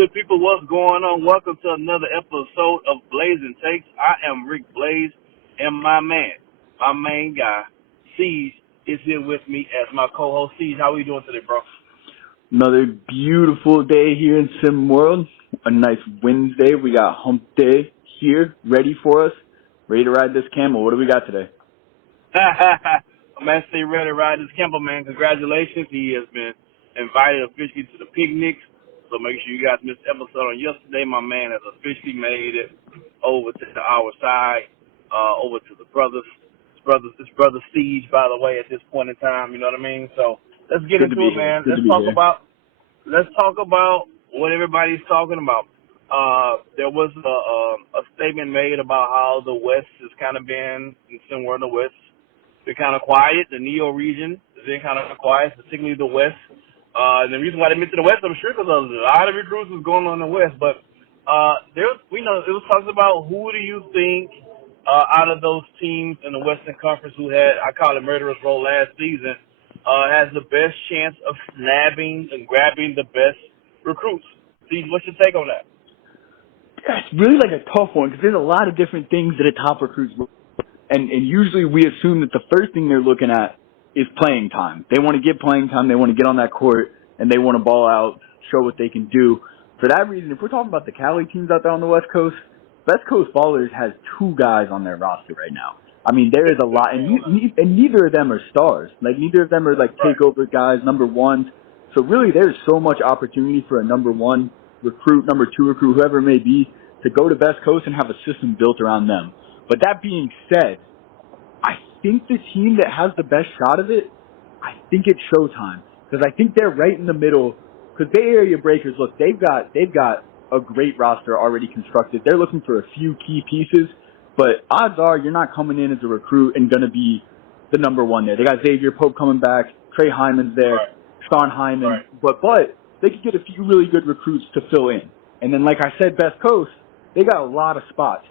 Good people, what's going on? Welcome to another episode of Blazin Takes. I am Rick Blaze, and my main guy, Siege, is here with me as my co-host. Siege, how are you doing today, bro? Another beautiful day here in SimWorld. A nice Wednesday. We got hump day here, ready for us. Ready to ride this camel. What do we got today? I'm actually ready to ride this camel, man. Congratulations. He has been invited officially to the picnics. So make sure you guys missed the episode on yesterday. My man has officially made it over to our side, over to the brothers. It's brother Siege, by the way, at this point in time. You know what I mean? So let's get into it, man. Let's talk about what everybody's talking about. There was a statement made about how the West has kind of been, somewhere in the West, been kind of quiet. The Neo region has been kind of quiet, particularly the West. And the reason why they went to the West, I'm sure, because a lot of recruits was going on in the West. But it was talks about who do you think out of those teams in the Western Conference who had, I call it murderer's row last season, has the best chance of snapping and grabbing the best recruits. Steve, what's your take on that? It's really like a tough one because there's a lot of different things that a top recruit's look for. And usually we assume that the first thing they're looking at is playing time. They want to get playing time. They want to get on that court, and they want to ball out, show what they can do. For that reason, if we're talking about the Cali teams out there on the West Coast, West Coast Ballers has two guys on their roster right now. I mean, there is a lot, and neither of them are stars. Like, neither of them are, like, takeover guys, number ones. So, really, there's so much opportunity for a number one recruit, number two recruit, whoever it may be, to go to West Coast and have a system built around them. But that being said, I think the team that has the best shot of it, I think it's Showtime. Because I think they're right in the middle. Because Bay Area Breakers, look, they've got a great roster already constructed. They're looking for a few key pieces. But odds are you're not coming in as a recruit and going to be the number one there. They got Xavier Pope coming back. Trey Hyman's there. Right. Sean Hyman. Right. But they could get a few really good recruits to fill in. And then, like I said, West Coast, they got a lot of spots.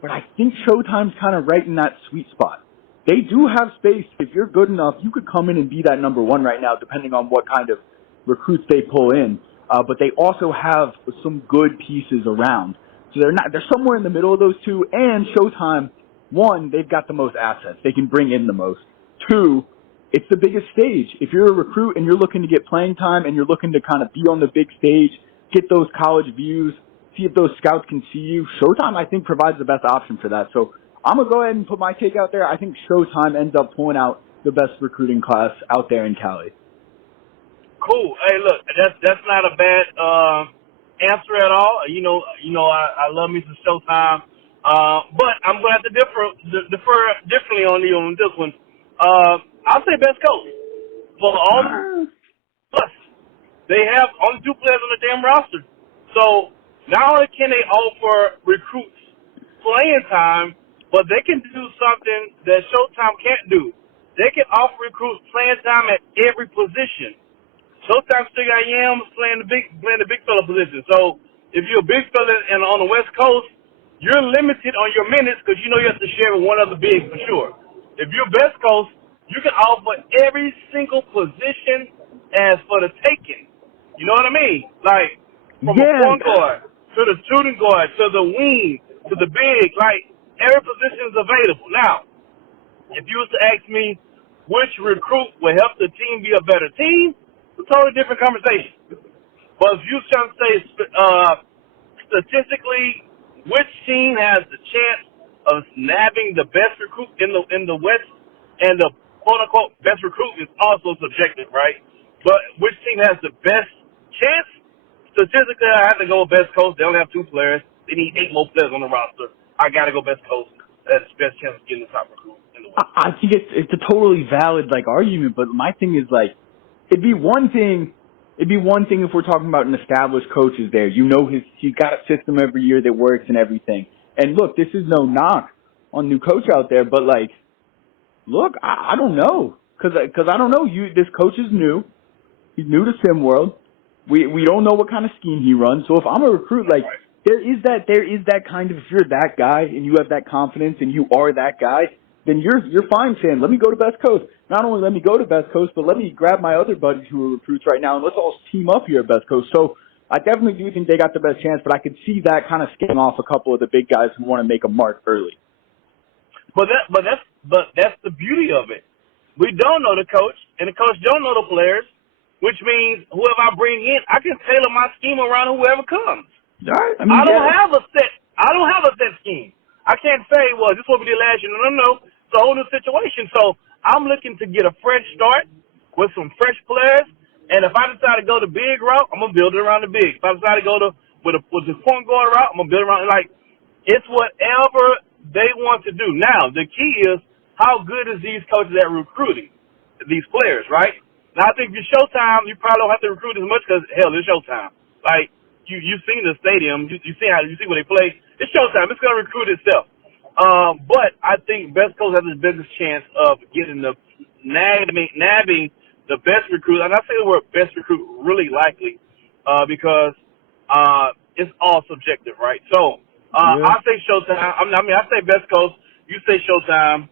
But I think Showtime's kind of right in that sweet spot. They do have space. If you're good enough, you could come in and be that number one right now, depending on what kind of recruits they pull in. But they also have some good pieces around. So they're somewhere in the middle of those two. And Showtime, one, they've got the most assets. They can bring in the most. Two, it's the biggest stage. If you're a recruit and you're looking to get playing time and you're looking to kind of be on the big stage, get those college views, see if those scouts can see you, Showtime, I think, provides the best option for that. So I'm going to go ahead and put my take out there. I think Showtime ends up pulling out the best recruiting class out there in Cali. Cool. Hey, look, that's not a bad answer at all. You know, I love me some Showtime, but I'm going to have to defer differently on this one. I'll say Best Coast. For all of us, they have only two players on the damn roster. So not only can they offer recruits playing time, but they can do something that Showtime can't do. They can offer recruits playing time at every position. Showtime still got Yams playing the big fella position. So if you're a big fella and on the West Coast, you're limited on your minutes because you know you have to share with one other big for sure. If you're West Coast, you can offer every single position as for the taking. You know what I mean? Like from a point guard to the shooting guard to the wing to the big, like every position is available. Now, if you was to ask me which recruit will help the team be a better team, it's a totally different conversation. But if you was trying to say statistically, which team has the chance of nabbing the best recruit in the West, and the quote-unquote best recruit is also subjective, right? But which team has the best chance? Statistically, I have to go with West Coast. They only have two players. They need 8 more players on the roster. I got to go West Coast. That's the best chance of getting the top recruit in the West. I think it's a totally valid argument, but my thing is it'd be one thing if we're talking about an established coach is there. You know he's got a system every year that works and everything. And look, this is no knock on new coach out there, but look, I don't know because I don't know. This coach is new. He's new to SimWorld. We don't know what kind of scheme he runs. So if I'm a recruit, there is that kind of, if you're that guy and you have that confidence and you are that guy, then you're fine saying, let me go to West Coast. Not only let me go to West Coast, but let me grab my other buddies who are recruits right now and let's all team up here at West Coast. So I definitely do think they got the best chance, but I could see that kind of scaring off a couple of the big guys who want to make a mark early. But that's the beauty of it. We don't know the coach, and the coach don't know the players, which means whoever I bring in, I can tailor my scheme around whoever comes. All right. I don't have a set scheme. I can't say, well, this is what we did last year. No. It's a whole new situation. So I'm looking to get a fresh start with some fresh players. And if I decide to go the big route, I'm gonna build it around the big. If I decide to go with the point guard route, I'm gonna build it around like it's whatever they want to do. Now the key is how good is these coaches at recruiting these players, right? Now I think if it's Showtime, you probably don't have to recruit as much because hell, it's Showtime. Like you've seen the stadium, you see where they play. It's Showtime. It's gonna recruit itself. But I think best coach has the biggest chance of getting nabbing the best recruit. And I say the word best recruit really likely because it's all subjective, right? So I say Showtime. I say best coach. You say Showtime.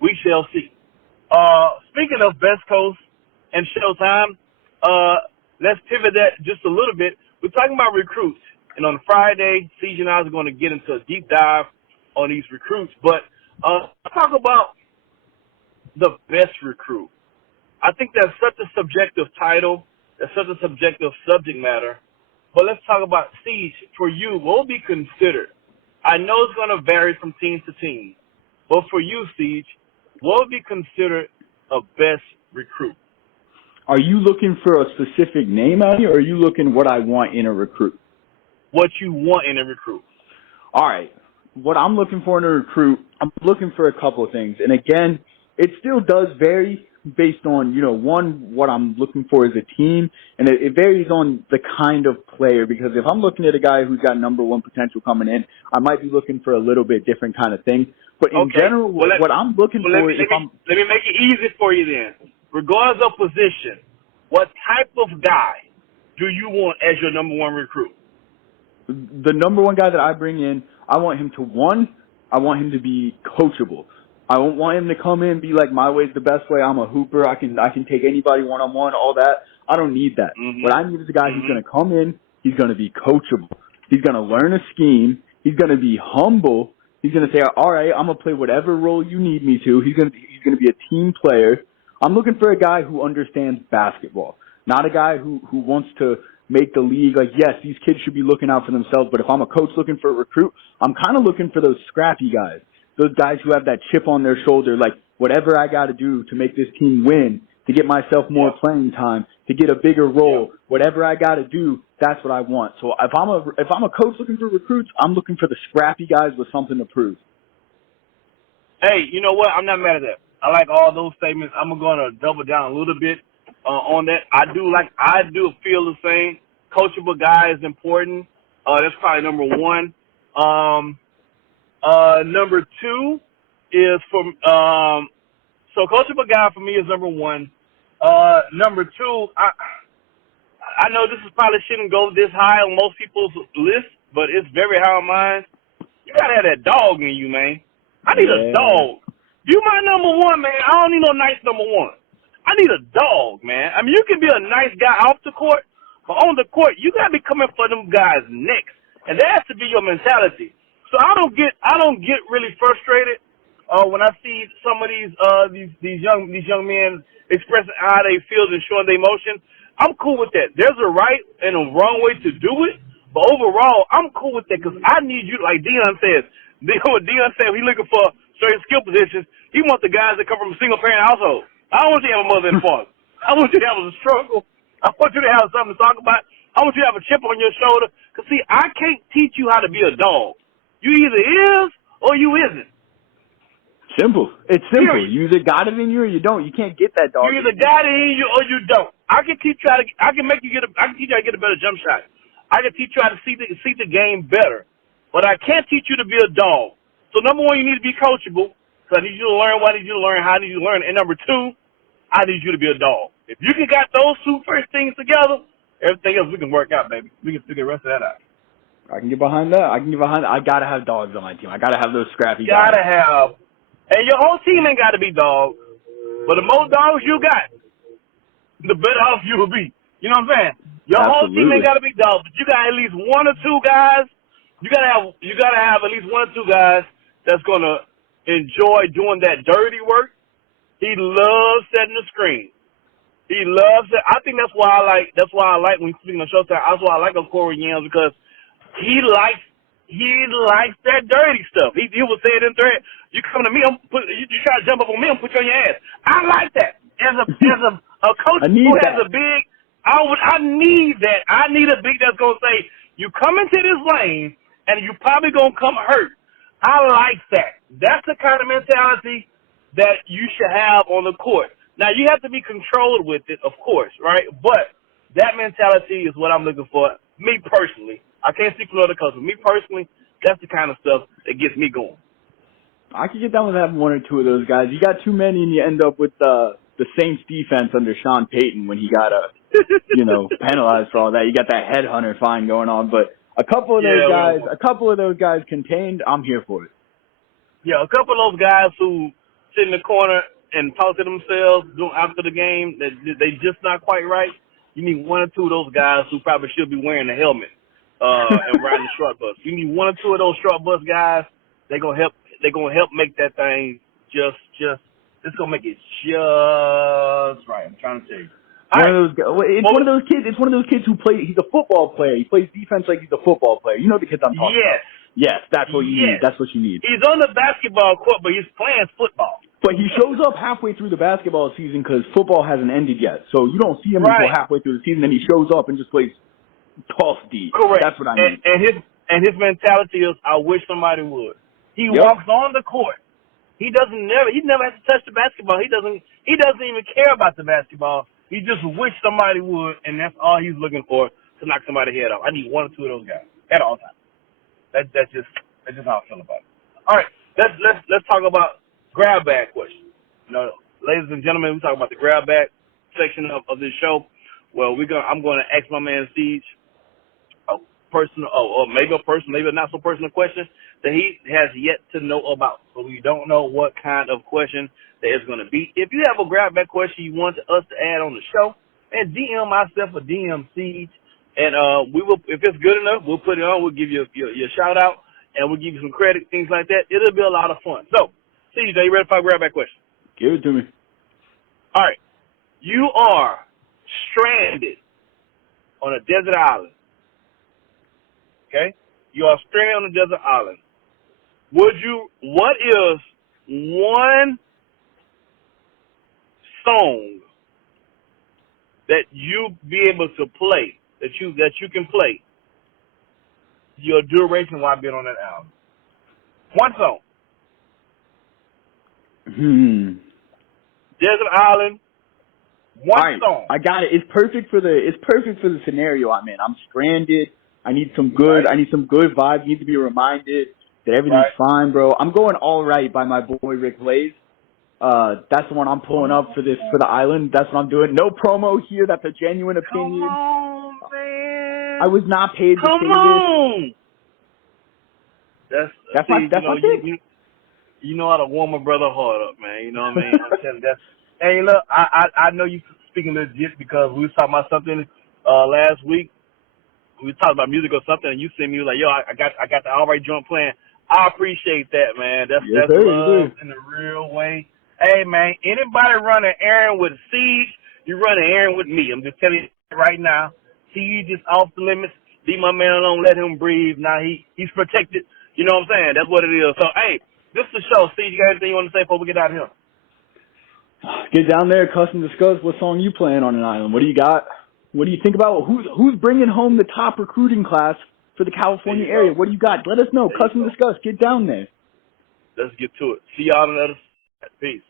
We shall see. Speaking of best coach and Showtime, let's pivot that just a little bit. We're talking about recruits. And on Friday, CJ and I are going to get into a deep dive on these recruits. But let's talk about the best recruit. I think that's such a subjective title. That's such a subjective subject matter. But let's talk about Siege. For you, what will be considered? I know it's going to vary from team to team. But for you, Siege, what would be considered a best recruit? Are you looking for a specific name out here, or are you looking what I want in a recruit? What you want in a recruit. All right. What I'm looking for in a recruit, I'm looking for a couple of things. And again, it still does vary based on, one, what I'm looking for as a team, and it varies on the kind of player, because if I'm looking at a guy who's got number one potential coming in, I might be looking for a little bit different kind of thing. But in general, what I'm looking for let me make it easy for you then. Regardless of position, what type of guy do you want as your number one recruit? The number one guy that I bring in, I want him to be coachable. I don't want him to come in and be like, my way's the best way. I'm a hooper. I can take anybody one-on-one, all that. I don't need that. Mm-hmm. What I need is a guy who's going to come in. He's going to be coachable. He's going to learn a scheme. He's going to be humble. He's going to say, all right, I'm going to play whatever role you need me to. He's going to be a team player. I'm looking for a guy who understands basketball, not a guy who wants to make the league like, yes, these kids should be looking out for themselves. But if I'm a coach looking for a recruit, I'm kind of looking for those scrappy guys. Those guys who have that chip on their shoulder, like whatever I got to do to make this team win, to get myself more playing time, to get a bigger role, whatever I got to do, that's what I want. So if I'm a coach looking for recruits, I'm looking for the scrappy guys with something to prove. Hey, you know what? I'm not mad at that. I like all those statements. I'm going to double down a little bit on that. I do feel the same. Coachable guy is important. That's probably number one. Number two is so coachable guy for me is number one. Number two, I know this is probably shouldn't go this high on most people's list, but it's very high on mine. You gotta have that dog in you, man. I need a dog. You my number one, man. I don't need no nice number one. I need a dog, man. I mean, you can be a nice guy off the court, but on the court, you gotta be coming for them guys next, and that has to be your mentality. So I don't get really frustrated when I see some of these young men expressing how they feel and showing their emotion. I'm cool with that. There's a right and a wrong way to do it, but overall, I'm cool with that because I need you, like Dion says. Dion said he's looking for certain skill positions. He wants the guys that come from a single-parent household. I don't want you to have a mother and father. I want you to have a struggle. I want you to have something to talk about. I want you to have a chip on your shoulder. Because, see, I can't teach you how to be a dog. You either is or you isn't. Simple. It's simple. Period. You either got it in you or you don't. You can't get that dog. You either got it in you or you don't. I can teach you how to get a better jump shot. I can teach you how to see the game better. But I can't teach you to be a dog. So number one, you need to be coachable. So I need you to learn what I need you to learn, how I need you to learn. And number two, I need you to be a dog. If you can got those two first things together, everything else we can work out, baby. We can figure the rest of that out. I can get behind that. I gotta have dogs on my team. I gotta have those scrappy guys. Gotta have. And your whole team ain't gotta be dogs. But the more dogs you got, the better off you will be. You know what I'm saying? Your whole team ain't Absolutely. gotta be dogs, but you got at least one or two guys. You gotta have at least one or two guys that's gonna enjoy doing that dirty work. He loves setting the screen. He loves it. I think that's why I like when speaking of Showtime. That's why I like Corey Yams, because he likes that dirty stuff. He will say it in thread. You come to me, you try to jump up on me, I'm put you on your ass. I like that. As a coach who has a big, I need that. I need a big that's gonna say, you come into this lane and you probably gonna come hurt. I like that. That's the kind of mentality that you should have on the court. Now, you have to be controlled with it, of course, right? But that mentality is what I'm looking for. Me personally, I can't speak for other coaches. Me personally, that's the kind of stuff that gets me going. I could get down with having one or two of those guys. You got too many, and you end up with the Saints defense under Sean Payton when he got penalized for all that. You got that headhunter fine going on, but a couple of those guys contained, I'm here for it. Yeah, a couple of those guys who sit in the corner and talk to themselves after the game that they just not quite right. You need one or two of those guys who probably should be wearing a helmet and riding the short bus. You need one or two of those short bus guys. They're gonna help make that thing it's gonna make it just right. I'm trying to tell you. One of those kids. It's one of those kids who he's a football player. He plays defense like he's a football player. You know the kids I'm talking about. Yes, that's what you need. That's what you need. He's on the basketball court, but he's playing football. But he shows up halfway through the basketball season because football hasn't ended yet. So you don't see him until halfway through the season. Then he shows up and just plays tough D. Correct. That's what I mean. And his mentality is, I wish somebody would. He walks on the court. He never has to touch the basketball. He doesn't even care about the basketball. He just wish somebody would, and that's all he's looking for, to knock somebody's head off. I need one or two of those guys at all times. That's just how I feel about it. All right, let's talk about grab bag questions. Ladies and gentlemen, we talk about the grab bag section of this show. Well, I'm going to ask my man Siege a personal, or maybe a personal, maybe a not so personal question that he has yet to know about. So we don't know what kind of question that is going to be. If you have a grab bag question you want us to add on the show, and DM myself or DM Siege, and we will, if it's good enough, we'll put it on. We'll give you your shout out, and we'll give you some credit, things like that. It'll be a lot of fun. So, Siege, are you ready for a grab bag question? Give it to me. All right. You are stranded on a desert island. Okay? You are stranded on a desert island. What is one song that you be able to play, that you can play your duration while being on that album? One song. Desert Island. One song. I got it. It's perfect for the scenario I'm in. I'm stranded. I need some good vibes. Need to be reminded that everything's fine, bro. I'm going All Right by my boy Rick Blaze. That's the one I'm pulling up for the island. That's what I'm doing. No promo here. That's a genuine opinion. Come on, man. I was not paid to Come say on. this. That's my pick. You know how to warm a brother heart up, man. You know what I mean? I'm telling you that. Hey, look, I know you speaking legit because we was talking about something last week. We were talking about music or something, and you sent me like, yo, I got the All Right joint playing. I appreciate that, man. That's love in a real way. Hey, man, anybody run an errand with Siege, you run an errand with me. I'm just telling you right now. Siege is off the limits. Leave my man alone. Let him breathe. Now he's protected. You know what I'm saying? That's what it is. So, hey, this is the show. Siege, you got anything you want to say before we get out of here? Get down there, custom discuss what song you playing on an island. What do you got? What do you think about who's bringing home the top recruiting class for the California area? What do you got? Let us know. Custom discuss. Get down there. Let's get to it. See y'all on the other side. Peace.